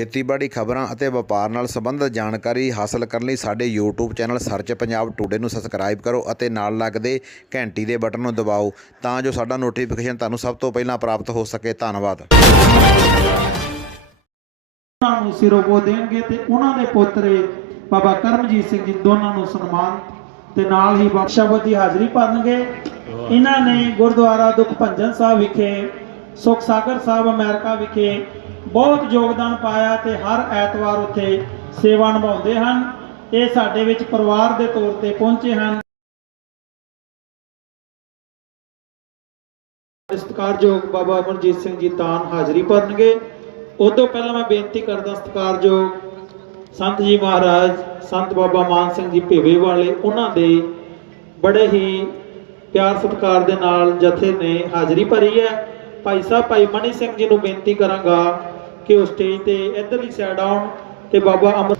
ਖੇਤੀਬਾੜੀ ਖਬਰਾਂ ਅਤੇ ਵਪਾਰ ਨਾਲ ਸੰਬੰਧਿਤ ਜਾਣਕਾਰੀ ਹਾਸਲ ਕਰਨ ਲਈ ਸਾਡੇ YouTube channel search Punjab today ਨੂੰ ਸਬਸਕ੍ਰਾਈਬ ਕਰੋ ਅਤੇ ਨਾਲ ਲੱਗਦੇ ਘੰਟੀ ਦੇ ਬਟਨ ਨੂੰ ਦਬਾਓ ਤਾਂ ਜੋ ਸਾਡਾ ਨੋਟੀਫਿਕੇਸ਼ਨ ਤੁਹਾਨੂੰ ਸਭ ਤੋਂ ਪਹਿਲਾਂ ਪ੍ਰਾਪਤ ਹੋ ਸਕੇ। ਧੰਨਵਾਦ। ਉਹਨਾਂ ਨੂੰ ਸਿਰੋਪੋ ਦੇਣਗੇ ਤੇ ਉਹਨਾਂ ਦੇ ਪੋਤਰੇ ਬਾਬਾ ਕਰਮਜੀਤ ਸਿੰਘ ਜੀ ਦੋਨਾਂ ਨੂੰ ਸਨਮਾਨ ਤੇ ਨਾਲ ਹੀ ਬਾਬਾ ਦੀ ਹਾਜ਼ਰੀ ਭਰਨਗੇ। ਇਹਨਾਂ ਨੇ ਗੁਰਦੁਆਰਾ ਦੁਖ ਭੰਜਨ ਸਾਹਿਬ ਵਿਖੇ, ਸੁਖ ਸਾਗਰ ਸਾਹਿਬ ਅਮਰੀਕਾ ਵਿਖੇ ਬਹੁਤ ਯੋਗਦਾਨ ਪਾਇਆ ਤੇ ਹਰ ਐਤਵਾਰ ਉੱਥੇ ਸੇਵਾ ਨਿਭਾਉਂਦੇ ਹਨ। ਇਹ ਸਾਡੇ ਵਿੱਚ ਪਰਿਵਾਰ ਦੇ ਤੌਰ ਤੇ ਪਹੁੰਚੇ ਹਨ। ਸਤਿਕਾਰਯੋਗ ਬਾਬਾ ਅਮਰਜੀਤ ਸਿੰਘ ਜੀ ਤਾਨ ਹਾਜ਼ਰੀ ਭਰਨਗੇ। ਉਦੋਂ ਪਹਿਲਾਂ ਮੈਂ ਬੇਨਤੀ ਕਰਦਾ ਸਤਿਕਾਰਯੋਗ ਸੰਤ ਜੀ ਮਹਾਰਾਜ, ਸੰਤ ਬਾਬਾ ਮਾਨ ਸਿੰਘ ਜੀ ਭੇਵੇ ਵਾਲੇ, ਉਹਨਾਂ ਦੇ ਬੜੇ ਹੀ ਪਿਆਰ ਸਤਿਕਾਰ ਦੇ ਨਾਲ ਜਥੇ ਨੇ ਹਾਜ਼ਰੀ ਭਰੀ ਹੈ। ਭਾਈ ਸਾਹਿਬ, ਭਾਈ ਮਨੀ ਸਿੰਘ ਜੀ ਨੂੰ ਬੇਨਤੀ ਕਰਾਂਗਾ ਕਿ ਉਹ ਸਟੇਜ ਤੇ ਇੱਧਰਲੀ ਸਾਈਡ ਆਉਣ ਤੇ ਬਾਬਾ ਅਮਰ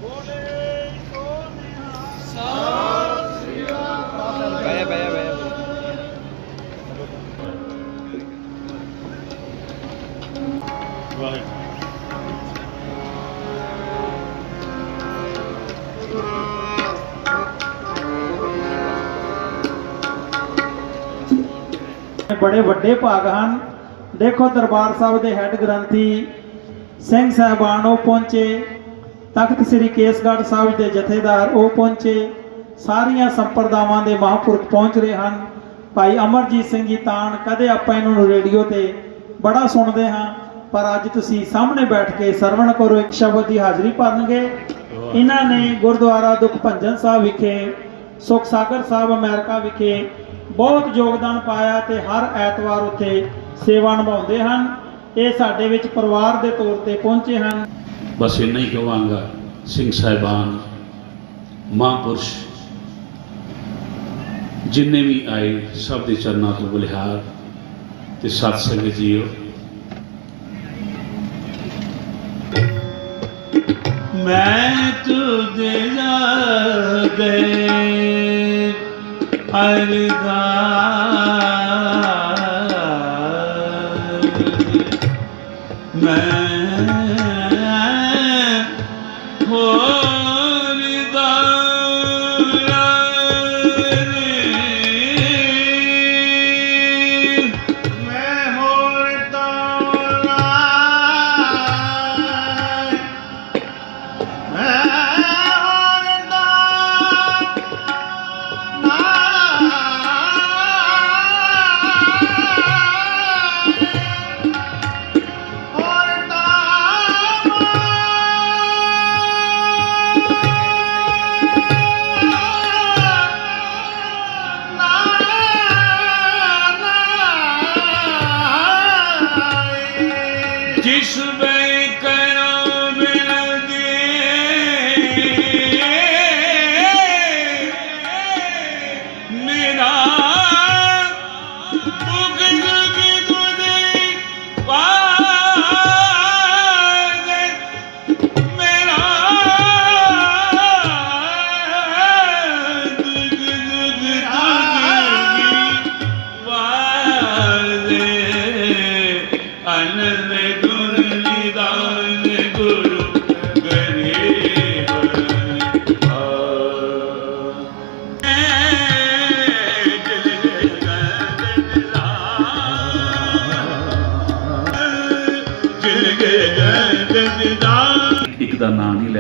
ਬੜੇ ਵੱਡੇ ਭਾਗ ਹਨ। ਦੇਖੋ ਦਰਬਾਰ ਸਾਹਿਬ ਦੇ ਹੈੱਡ ਗ੍ਰੰਥੀ ਸਿੰਘ ਸਾਹਿਬਾਨ, ਉਹ ਪਹੁੰਚੇ। ਤਖਤ ਸ੍ਰੀ ਕੇਸਗੜ੍ਹ ਸਾਹਿਬ ਦੇ ਜਥੇਦਾਰ, ਉਹ ਪਹੁੰਚੇ। ਸਾਰੀਆਂ ਸੰਪਰਦਾਵਾਂ ਦੇ ਮਹਾਂਪੁਰਖ ਪਹੁੰਚ ਰਹੇ ਹਨ। ਭਾਈ ਅਮਰਜੀਤ ਸਿੰਘ ਜੀ ਤਾਨ ਕਦੇ ਆਪਾਂ ਇਹਨਾਂ ਨੂੰ ਰੇਡੀਓ ਤੇ ਬੜਾ ਸੁਣਦੇ ਹਾਂ, ਪਰ ਅੱਜ ਤੁਸੀਂ ਸਾਹਮਣੇ ਬੈਠ ਕੇ ਸਰਵਣ ਕਰੋ, ਇੱਕ ਸ਼ਬਦ ਦੀ ਹਾਜ਼ਰੀ ਭਰਨਗੇ। ਇਹਨਾਂ ਨੇ ਗੁਰਦੁਆਰਾ ਦੁਖ ਭੰਜਨ ਸਾਹਿਬ ਵਿਖੇ ਸੁਖ ਸਾਗਰ ਸਾਹਿਬ ਅਮਰੀਕਾ ਵਿਖੇ ਬਹੁਤ ਯੋਗਦਾਨ ਪਾਇਆ ਤੇ ਹਰ ਐਤਵਾਰ ਉੱਥੇ ਸੇਵਾ ਨਿਭਾਉਂਦੇ ਹਨ ਇਹ ਸਾਡੇ ਵਿੱਚ ਪਰਿਵਾਰ ਦੇ ਤੌਰ ਤੇ ਪਹੁੰਚੇ ਹਨ। ਬਸ ਇੰਨਾ ਹੀ ਕਹਾਂਗਾ ਸਿੰਘ ਸਾਹਿਬਾਨ ਮਹਾਂਪੁਰਸ਼ ਜਿੰਨੇ ਵੀ ਆਏ ਸਭ ਦੇ ਚਰਨਾਂ ਤੋਂ ਬਲਿਹਾਰ ਤੇ ਸਤ ਸੰਗਤ ਜੀਓ। ਮੈਂ ਤੁਝੇ ਜਾਗੇ ਅਰਦਾਸ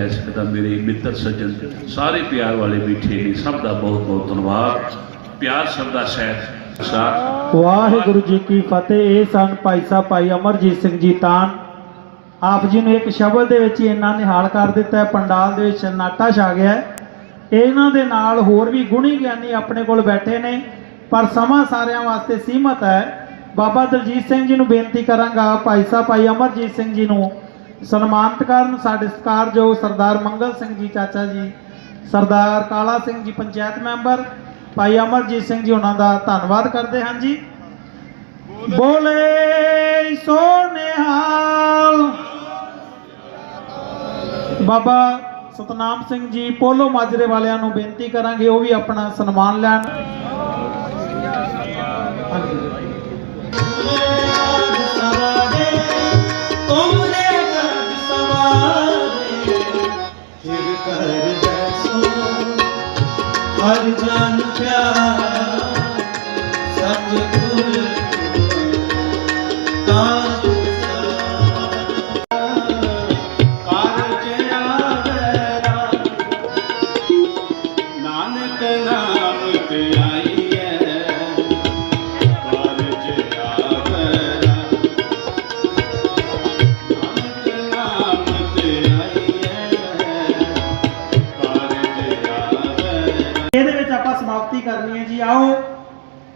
ਦਾ ਸਕਦਾ ਮੇਰੇ ਮਿੱਤਰ ਸੱਜਣ, ਸਾਰੇ ਪਿਆਰ ਵਾਲੇ ਬੈਠੇ ਨੇ, ਸਭ ਦਾ ਬਹੁਤ ਬਹੁਤ ਧੰਨਵਾਦ। ਪਿਆਰ ਸ਼ਬਦਾ ਸਹਿਤ ਵਾਹਿਗੁਰੂ ਜੀ ਕੀ ਫਤਿਹ, ਇਹ ਸਨ ਭਾਈ ਸਾਹਿਬ, ਭਾਈ ਅਮਰਜੀਤ ਸਿੰਘ ਜੀ ਤਾਨ। ਆਪ ਜੀ ਨੂੰ ਇੱਕ ਸ਼ਬਦ ਦੇ ਵਿੱਚ ਹੀ ਇੰਨਾ ਨਿਹਾਲ ਕਰ ਦਿੱਤਾ ਪੰਡਾਲ ਦੇ ਵਿੱਚ ਸਨਾਟਾ ਛਾ ਗਿਆ ਇਹਨਾਂ ਦੇ ਨਾਲ ਹੋਰ ਵੀ ਗੁਣੀ ਗਿਆਨੀ ਆਪਣੇ ਕੋਲ ਬੈਠੇ ਨੇ, ਪਰ ਸਮਾਂ ਸਾਰਿਆਂ ਵਾਸਤੇ ਸੀਮਤ ਹੈ। ਬਾਬਾ ਦਲਜੀਤ ਸਿੰਘ ਜੀ ਨੂੰ ਬੇਨਤੀ ਕਰਾਂਗਾ, ਭਾਈ ਸਾਹਿਬ, ਭਾਈ ਅਮਰਜੀਤ ਸਿੰਘ ਜੀ ਨੂੰ ਸਨਮਾਨਿਤ ਕਰਨ ਸਾਡੇ ਸਤਿਕਾਰਯੋਗ ਸਰਦਾਰ ਮੰਗਲ ਸਿੰਘ ਜੀ, ਚਾਚਾ ਜੀ, ਸਰਦਾਰ ਕਾਲਾ ਸਿੰਘ ਜੀ, ਪੰਚਾਇਤ ਮੈਂਬਰ, ਭਾਈ ਅਮਰਜੀਤ ਸਿੰਘ ਜੀ, ਉਹਨਾਂ ਦਾ ਧੰਨਵਾਦ ਕਰਦੇ ਹਾਂ ਜੀ। ਬੋਲੇ ਸੋਨੇਹਾਲ। ਬਾਬਾ ਸਤਨਾਮ ਸਿੰਘ ਜੀ, ਪੋਲੋ ਮਾਜਰੇ ਵਾਲਿਆਂ ਨੂੰ ਬੇਨਤੀ ਕਰਾਂਗੇ, ਉਹ ਵੀ ਆਪਣਾ ਸਨਮਾਨ ਲੈਣ। ਹਰ ਜਨ ਪਿਆਰਾ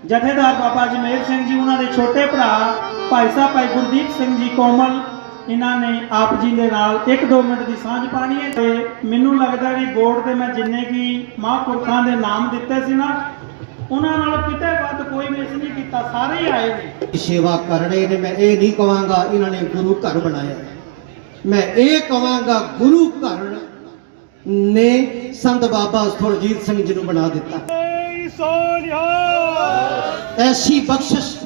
ਜਥੇਦਾਰ ਬਾਬਾ ਜਮੇਰ ਸਿੰਘ ਜੀ, ਉਹਨਾਂ ਦੇ ਛੋਟੇ ਭਰਾ ਭਾਈ ਸਾਹਿਬ, ਭਾਈ ਗੁਰਦੀਪ ਸਿੰਘ ਜੀ ਕੋਮਲ, ਇਹਨਾਂ ਨੇ ਆਪ ਜੀ ਦੇ ਨਾਲ 1-2 ਮਿੰਟ ਦੀ ਸਾਂਝ ਪਾਣੀ ਹੈ। ਤੇ ਮੈਨੂੰ ਲੱਗਦਾ ਵੀ ਬੋਰਡ ਤੇ ਮੈਂ ਜਿੰਨੇ ਕੀ ਮਹਾਂਪੁਰਖਾਂ ਦੇ ਨਾਮ ਦਿੱਤੇ ਸੀ ਨਾ, ਉਹਨਾਂ ਨਾਲ ਕਿਤੇ ਵੱਧ ਕੋਈ ਮਿਸ ਨਹੀਂ ਕੀਤਾ, ਸਾਰੇ ਆਏ ਨੇ। ਸੇਵਾ ਕਰ ਰਹੇ ਨੇ, ਮੈਂ ਇਹ ਨਹੀਂ ਕਵਾਂਗਾ ਇਹਨਾਂ ਨੇ ਗੁਰੂ ਘਰ ਬਣਾਇਆ। ਮੈਂ ਇਹ ਕਵਾਂਗਾ ਗੁਰੂ ਘਰ ਨੇ ਸੰਤ ਬਾਬਾ ਸੁਰਜੀਤ ਸਿੰਘ ਜੀ ਨੂੰ ਬਣਾ ਦਿੱਤਾ। ਐਸੀ ਬਖਸ਼ਿਸ਼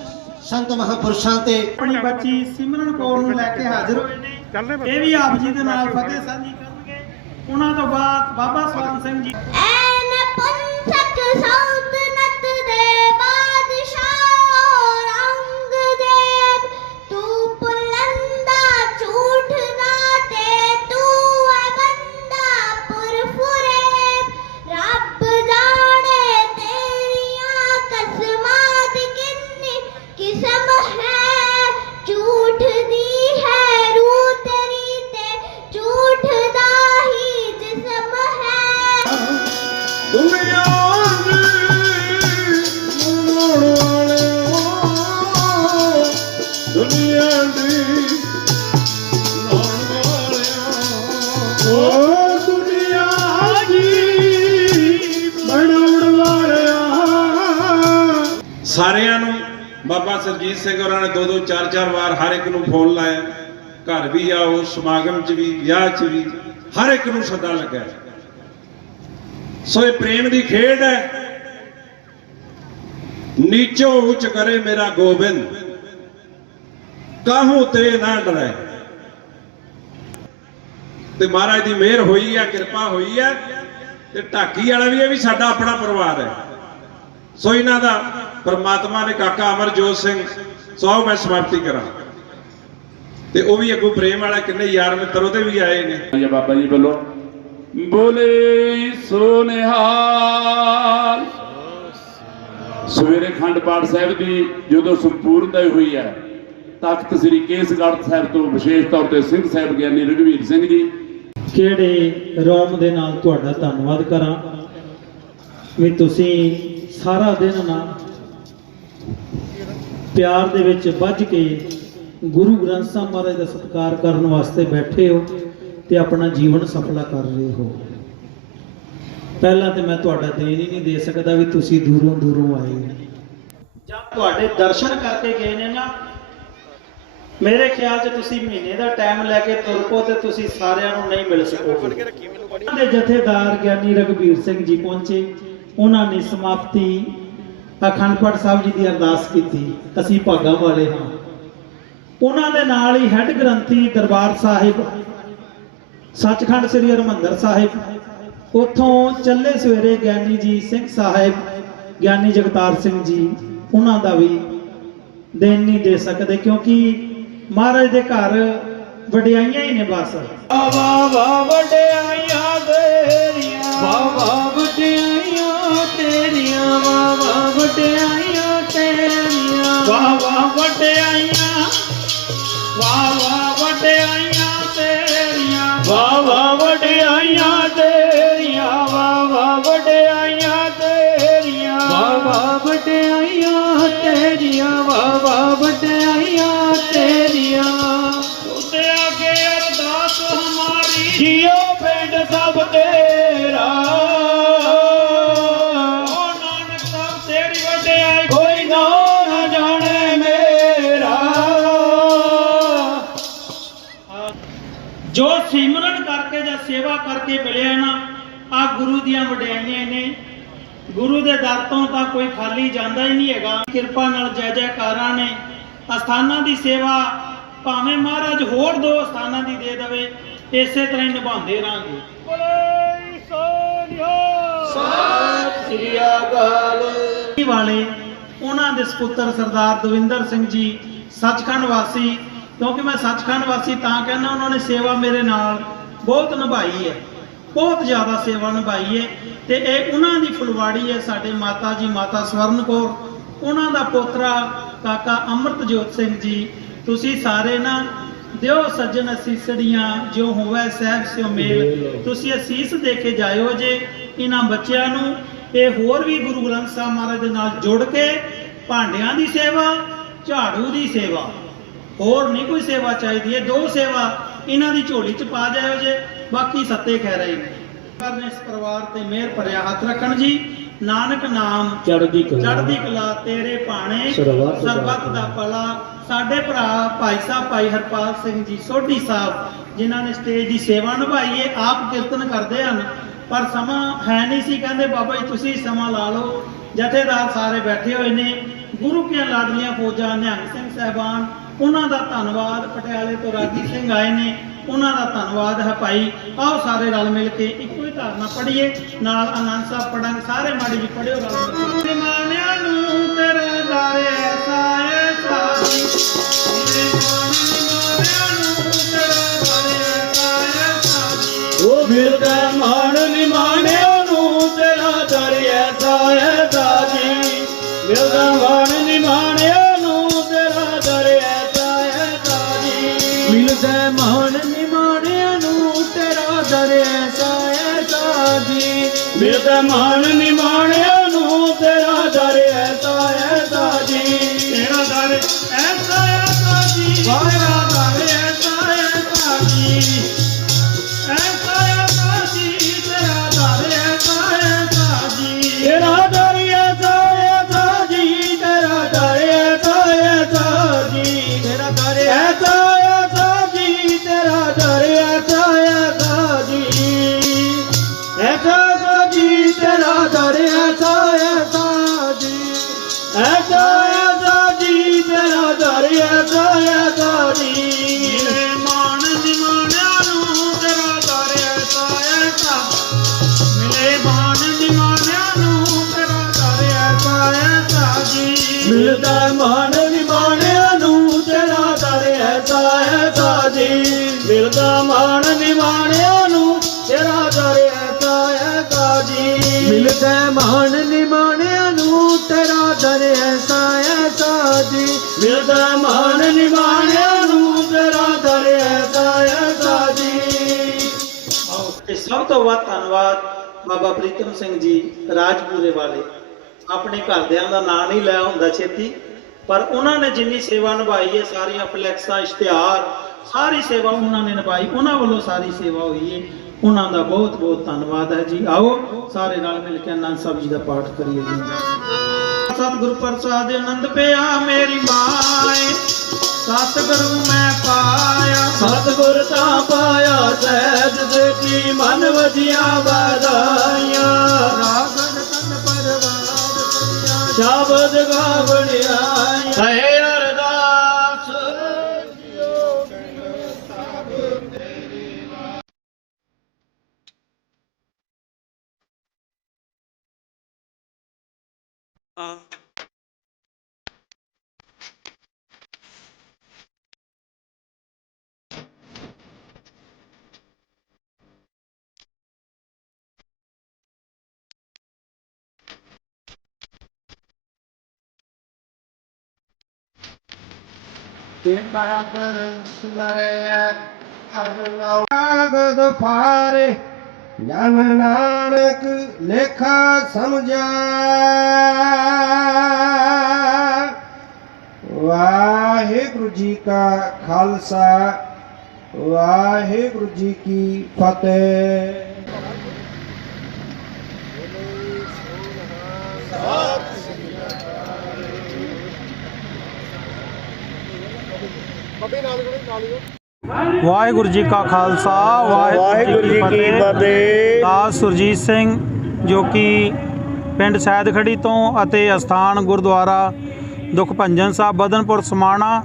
ਸੰਤ ਮਹਾਪੁਰਸ਼ਾਂ ਤੇ ਆਪਣੀ ਬੱਚੀ ਸਿਮਰਨ ਕੌਰ ਨੂੰ ਲੈ ਕੇ ਹਾਜ਼ਰ। ਹੋਏ ਨੇ ਇਹ ਵੀ ਆਪ ਜੀ ਦੇ ਨਾਲ ਫਤਿਹ ਸਾਂਝੀ ਕਰਨਗੇ। ਉਹਨਾਂ ਤੋਂ ਬਾਅਦ ਬਾਬਾ ਸਵਰਨ ਸਿੰਘ ਜੀ। ਐਨ ਪੰਥਕ ਸਲਤਨਤ ਦੇ ਸਿੰਘ ਹੋਰਾਂ ਨੇ ਦੋ ਦੋ ਚਾਰ ਚਾਰ ਵਾਰ ਹਰ ਇੱਕ ਨੂੰ ਫੋਨ ਲਾਇਆ। ਘਰ ਵੀ ਆਓ, ਸਮਾਗਮ 'ਚ ਵੀ, ਵਿਆਹ 'ਚ ਵੀ, ਹਰ ਇੱਕ ਨੂੰ ਸੱਦਾ ਲੱਗਾ ਸੋ ਇਹ ਪ੍ਰੇਮ ਦੀ ਖੇਡ ਹੈ। ਨੀਚੋ ਉੱਚ ਕਰੇ ਮੇਰਾ ਗੋਬਿੰਦ। ਕਾਹੂ ਤੇ ਨਾ ਡਰੇ? ਤੇ ਮਹਾਰਾਜ ਦੀ ਮਿਹਰ ਹੋਈ ਹੈ, ਕਿਰਪਾ ਹੋਈ ਹੈ। ਤੇ ਢਾਕੀ ਵਾਲਾ ਵੀ ਇਹ ਵੀ ਸਾਡਾ ਆਪਣਾ ਪਰਿਵਾਰ ਹੈ। ਸੋ ਇਹਨਾਂ ਦਾ ਪਰਮਾਤਮਾ ਨੇ ਕਾਕਾ ਅਮਰਜੋਤ ਸਿੰਘ ਸੋ ਮੈਂ ਸਮਾਪਤੀ ਕਰਾਂ। ਤੇ ਉਹ ਵੀ ਅੱਗੋਂ ਪ੍ਰੇਮ ਵਾਲਾ ਕਿੰਨੇ ਯਾਰ ਮਿੱਤਰ ਉਹਦੇ ਵੀ ਆਏ ਨੇ। ਜਾਂ ਬਾਬਾ ਜੀ ਵੱਲੋਂ ਬੋਲੇ ਸੋ ਨਿਹਾਲ ਸਵੇਰੇ ਖੰਡ ਪਾਠ ਸਾਹਿਬ ਦੀ ਜਦੋਂ ਸੰਪੂਰਨਤਾ ਹੋਈ ਹੈ ਤਖਤ ਸ੍ਰੀ ਕੇਸਗੜ੍ਹ ਸਾਹਿਬ ਤੋਂ ਵਿਸ਼ੇਸ਼ ਤੌਰ ਤੇ ਸਿੰਘ ਸਾਹਿਬ ਗਿਆਨੀ ਰਘਵੀਰ ਸਿੰਘ ਜੀ। ਕਿਹੜੇ ਰੋਮ ਦੇ ਨਾਲ ਤੁਹਾਡਾ ਧੰਨਵਾਦ ਕਰਾਂ। ਵੀ ਤੁਸੀਂ ਸਾਰਾ ਦਿਨ ਨਾ ਪਿਆਰ ਦੇ ਵਿੱਚ ਵੱਜ ਕੇ ਗੁਰੂ ਗ੍ਰੰਥ ਸਾਹਿਬ ਮਹਾਰਾਜ ਦਾ ਸਤਿਕਾਰ ਕਰਨ ਵਾਸਤੇ ਬੈਠੇ ਹੋ ਤੇ ਆਪਣਾ ਜੀਵਨ ਸਫਲਾ ਕਰ ਰਹੇ ਹੋ। ਪਹਿਲਾਂ ਤੇ ਮੈਂ ਤੁਹਾਡਾ ਦੇਣ ਹੀ ਨਹੀਂ ਦੇ ਸਕਦਾ ਵੀ ਤੁਸੀਂ ਦੂਰੋਂ ਦੂਰੋਂ ਆਏ ਜਦ ਤੁਹਾਡੇ ਦਰਸ਼ਨ ਕਰਕੇ ਗਏ ਨੇ ਨਾ ਮੇਰੇ ਖਿਆਲ 'ਚ ਤੁਸੀਂ ਮਹੀਨੇ ਦਾ ਟਾਈਮ ਲੈ ਕੇ ਤੁਰ ਪੋ ਤੇ ਤੁਸੀਂ ਸਾਰਿਆਂ ਨੂੰ ਨਹੀਂ ਮਿਲ ਸਕੋਗੇ। ਦੇ ਜਥੇਦਾਰ ਗਿਆਨੀ ਰਘਬੀਰ ਸਿੰਘ ਜੀ ਪਹੁੰਚੇ ਉਹਨਾਂ ਨੇ ਸਮਾਪਤੀ ਅਖੰਡ ਪਾਠ ਸਾਹਿਬ ਜੀ ਦੀ ਅਰਦਾਸ ਕੀਤੀ ਅਸੀਂ ਭਾਗਾਂ ਵਾਲੇ ਹਾਂ। ਉਹਨਾਂ ਦੇ ਨਾਲ ਹੀ ਹੈੱਡ ਗ੍ਰੰਥੀ ਦਰਬਾਰ ਸਾਹਿਬ ਸੱਚਖੰਡ ਸ੍ਰੀ ਹਰਿਮੰਦਰ ਸਾਹਿਬ ਉਥੋਂ ਚੱਲੇ ਸਵੇਰੇ ਗਿਆਨੀ ਜੀ ਸਿੰਘ ਸਾਹਿਬ ਗਿਆਨੀ ਜਗਤਾਰ ਸਿੰਘ ਜੀ ਉਹਨਾਂ ਦਾ ਵੀ ਦੇਣ ਨਹੀਂ ਦੇ ਸਕਦੇ ਕਿਉਂਕਿ ਮਹਾਰਾਜ ਦੇ ਘਰ ਵਡਿਆਈਆਂ ਹੀ ਨੇ ਬਸ। ਵਾ ਵਾ ਵਡਿਆਈਆਂ ਤੇਰੀਆਂ ਵਾ ਵਾ ਤੇਰੀਆਂ ਵਾ ਵਾ ਸਿਮਰਨ ਕਰਕੇ ਜਾਂ ਸੇਵਾ ਕਰਕੇ ਮਿਲਿਆ ਨਾ ਆ ਗੁਰੂ ਦੀਆਂ ਵਡਿਆਈਆਂ ਨੇ। ਗੁਰੂ ਦੇ ਦਰ ਤੋਂ ਤਾਂ ਕੋਈ ਖਾਲੀ ਜਾਂਦਾ ਹੀ ਨਹੀਂ ਹੈਗਾ। ਕਿਰਪਾ ਨਾਲ ਜੈ ਜੈਕਾਰਾਂ ਨੇ ਅਸਥਾਨਾਂ ਦੀ ਸੇਵਾ ਭਾਵੇਂ ਮਹਾਰਾਜ ਹੋਰ ਦੋ ਅਸਥਾਨਾਂ ਦੀ ਦੇ ਦੇਵੇ ਇਸੇ ਤਰ੍ਹਾਂ ਹੀ ਨਿਭਾਉਂਦੇ ਰਾਂਗੇ ਵਾਲੇ ਉਹਨਾਂ ਦੇ ਸਪੁੱਤਰ ਸਰਦਾਰ ਦਵਿੰਦਰ ਸਿੰਘ ਜੀ ਸੱਚਖੰਡ ਵਾਸੀ ਕਿਉਂਕਿ ਮੈਂ ਸੱਚਖੰਡ ਵਾਸੀ ਤਾਂ ਕਹਿੰਦਾ ਉਹਨਾਂ ਨੇ ਸੇਵਾ ਮੇਰੇ ਨਾਲ ਬਹੁਤ ਨਿਭਾਈ ਹੈ। ਬਹੁਤ ਜ਼ਿਆਦਾ ਸੇਵਾ ਨਿਭਾਈ ਹੈ ਤੇ ਇਹ ਉਹਨਾਂ ਦੀ ਫੁਲਵਾੜੀ ਹੈ ਸਾਡੇ ਮਾਤਾ ਜੀ, ਮਾਤਾ ਸਵਰਨ ਕੌਰ। ਉਹਨਾਂ ਦਾ ਪੋਤਰਾ ਕਾਕਾ ਅੰਮ੍ਰਿਤਜੋਤ ਸਿੰਘ ਜੀ। ਤੁਸੀਂ ਸਾਰੇ ਨਾ ਦਿਓ ਸੱਜਣ ਅਸੀਸੜੀਆਂ, ਜੋ ਹੋਵੇ ਸਹਿਬ ਸਿਓ ਮੇਲ। ਤੁਸੀਂ ਅਸੀਸ ਦੇ ਕੇ ਜਾਇਓ ਜੇ ਇਹਨਾਂ ਬੱਚਿਆਂ ਨੂੰ। ਇਹ ਹੋਰ ਵੀ ਗੁਰੂ ਗ੍ਰੰਥ ਸਾਹਿਬ ਮਹਾਰਾਜ ਦੇ ਨਾਲ ਜੁੜ ਕੇ ਭਾਂਡਿਆਂ ਦੀ ਸੇਵਾ, ਝਾੜੂ ਦੀ ਸੇਵਾ। ਹੋਰ ਨਹੀਂ ਕੋਈ ਸੇਵਾ ਚਾਹੀਦੀ ਹੈ। ਦੋ ਸੇਵਾ ਇਹਨਾਂ ਦੀ ਝੋਲੀ ਚ ਪਾ ਜਾਇਓ ਜੇ ਬਾਕੀ ਸੱਤੇ ਖੈ ਰਹੇ ਨੇ ਕਰਨੇ ਇਸ ਪਰਿਵਾਰ ਤੇ ਮਿਹਰ ਭਰਿਆ ਹੱਥ ਰੱਖਣ ਜੀ। ਨਾਨਕ ਨਾਮ ਚੜ੍ਹਦੀ ਕਲਾ। ਚੜ੍ਹਦੀ ਕਲਾ ਤੇਰੇ ਭਾਣੇ ਸਰਬੱਤ ਦਾ ਭਲਾ। ਸਾਡੇ ਭਰਾ ਭਾਈ ਸਾਹਿਬ ਭਾਈ ਹਰਪਾਲ ਸਿੰਘ ਜੀ ਸੋਢੀ ਸਾਹਿਬ ਜਿਨ੍ਹਾਂ ਨੇ ਸਟੇਜ ਦੀ ਸੇਵਾ ਨਿਭਾਈ ਹੈ ਆਪ ਕੀਰਤਨ ਕਰਦੇ ਹਨ। ਪਰ ਸਮਾਂ ਹੈ ਨਹੀਂ ਸੀ। ਕਹਿੰਦੇ ਬਾਬਾ ਜੀ ਤੁਸੀਂ ਸਮਾਂ ਲਾ ਲਓ। ਜਥੇਦਾਰ ਸਾਰੇ ਬੈਠੇ ਹੋਏ ਨੇ। ਗੁਰੂ ਕੀਆਂ ਲਾਡਲੀਆਂ ਫੌਜਾਂ ਨਿਹੰਗ ਸਿੰਘ ਸਾਹਿਬਾਨ ਉਹਨਾਂ ਦਾ ਧੰਨਵਾਦ ਪਟਿਆਲੇ ਤੋਂ ਰਾਜੀ ਸਿੰਘ ਆਏ ਨੇ ਉਹਨਾਂ ਦਾ ਧੰਨਵਾਦ ਹੈ ਭਾਈ। ਆਓ ਸਾਰੇ ਰਲ ਮਿਲ ਕੇ ਇੱਕੋ ਹੀ ਧਾਰਨਾ ਪੜ੍ਹੀਏ। ਨਾਲ ਆਨੰਦ ਸਾਹਿਬ ਪੜਾਂਗੇ ਸਾਰੇ ਮਾੜੀ ਜੀ ਪੜਿਓ ਰਲ ਮਿਲ ਮਾਨਿਆਂ ਨੂੰ ਤੇਰੇ ਦਾਰੇ ਐਸਾ ਐਸਾ ਮੇਰੇ ਮਾਨਿਆਂ ਨੂੰ ਤੇਰੇ ਦਾਰੇ ਉਹ ਮਿਲਦਾ ਮਿਲਦਾ ਸਭ ਤੋਂ ਵੱਧ ਧੰਨਵਾਦ ਬਾਬਾ ਪ੍ਰੀਤਮ ਸਿੰਘ ਜੀ, ਰਾਜਪੂਰੇ ਵਾਲੇ। ਆਪਣੇ ਘਰਦਿਆਂ ਦਾ ਨਾਂ ਨਹੀਂ ਲਿਆ ਹੁੰਦਾ ਛੇਤੀ, ਪਰ ਉਹਨਾਂ ਨੇ ਜਿੰਨੀ ਸੇਵਾ ਨਿਭਾਈ ਹੈ, ਸਾਰੀਆਂ ਫਲੈਕਸਾਂ, ਇਸ਼ਤਿਹਾਰ, ਸਾਰੀ ਸੇਵਾ ਉਹਨਾਂ ਨੇ ਨਿਭਾਈ। ਉਹਨਾਂ ਵੱਲੋਂ ਸਾਰੀ ਸੇਵਾ ਹੋਈ ਹੈ। ਉਹਨਾਂ ਦਾ ਬਹੁਤ ਬਹੁਤ ਧੰਨਵਾਦ ਹੈ ਜੀ। ਆਓ, ਸਾਰੇ ਨਾਲ ਮਿਲ ਕੇ ਆਨੰਦ ਸਾਹਿਬ ਜੀ ਦਾ ਪਾਠ ਕਰੀਏ ਜੀ। ਸਤਿਗੁਰ ਪ੍ਰਸਾਦ ਆਨੰਦ ਪਿਆ ਮੇਰੀ ਮਾਏ, ਸਤਿਗੁਰੂ ਮੈਂ ਪਾਇਆ। ਸਤਿਗੁਰ ਤਾਂ ਪਾਇਆ ਸਹਿਜ મારી મનવધિયા બધાયા રાગન તન પરવાર શબ્દ ગાવણી ਕਾਗਦ ਫਾਰੇ ਜਨ ਨਾਨਕ ਲੇਖਾ ਸਮਝਾ ਵਾਹਿਗੁਰੂ ਜੀ ਕਾ ਖਾਲਸਾ ਵਾਹਿਗੁਰੂ ਜੀ ਕੀ ਵਾਹਿਗੁਰੂ ਜੀ ਕਾ ਖਾਲਸਾ ਵਾਹਿਗੁਰੂ ਜੀ ਕੀ ਫਤਿਹ। ਦਾਸ ਸੁਰਜੀਤ ਸਿੰਘ ਜੋ ਕਿ ਪਿੰਡ ਸੈਦਖੜੀ ਤੋਂ ਅਤੇ ਅਸਥਾਨ ਗੁਰਦੁਆਰਾ ਦੁਖਭੰਜਨ ਸਾਹਿਬ ਬਦਨਪੁਰ ਸਮਾਣਾ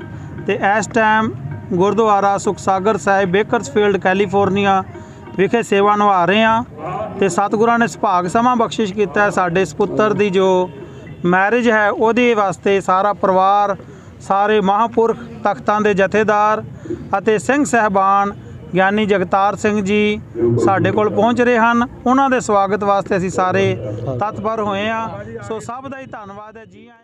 ਤੇ ਇਸ time gurdwara Sukhsagar Sahib Bakersfield California ਵਿਖੇ ਸੇਵਾ ਨਿਭਾ ਰਹੇ ਹਾਂ ਤੇ ਸਤਿਗੁਰਾਂ ਨੇ ਸੁਭਾਗ ਸਮਾਂ ਬਖਸ਼ਿਸ਼ ਕੀਤਾ ਸਾਡੇ ਸੁਪੁੱਤਰ ਦੀ ਜੋ ਮੈਰਿਜ ਹੈ ਉਹਦੇ ਵਾਸਤੇ ਸਾਰਾ ਪਰਿਵਾਰ ਸਾਰੇ ਮਹਾਪੁਰਖ ਤਖਤਾਂ ਦੇ ਜਥੇਦਾਰ ਅਤੇ ਸਿੰਘ ਸਹਿਬਾਨ ਗਿਆਨੀ ਜਗਤਾਰ ਸਿੰਘ ਜੀ ਸਾਡੇ ਕੋਲ ਪਹੁੰਚ ਰਹੇ ਹਨ। ਉਹਨਾਂ ਦੇ ਸਵਾਗਤ ਵਾਸਤੇ ਅਸੀਂ ਸਾਰੇ ਤਤਪਰ ਹੋਏ ਆ ਸੋ ਸਭ ਦਾ ਹੀ ਧੰਨਵਾਦ ਹੈ। ਜੀ ਆਇਆਂ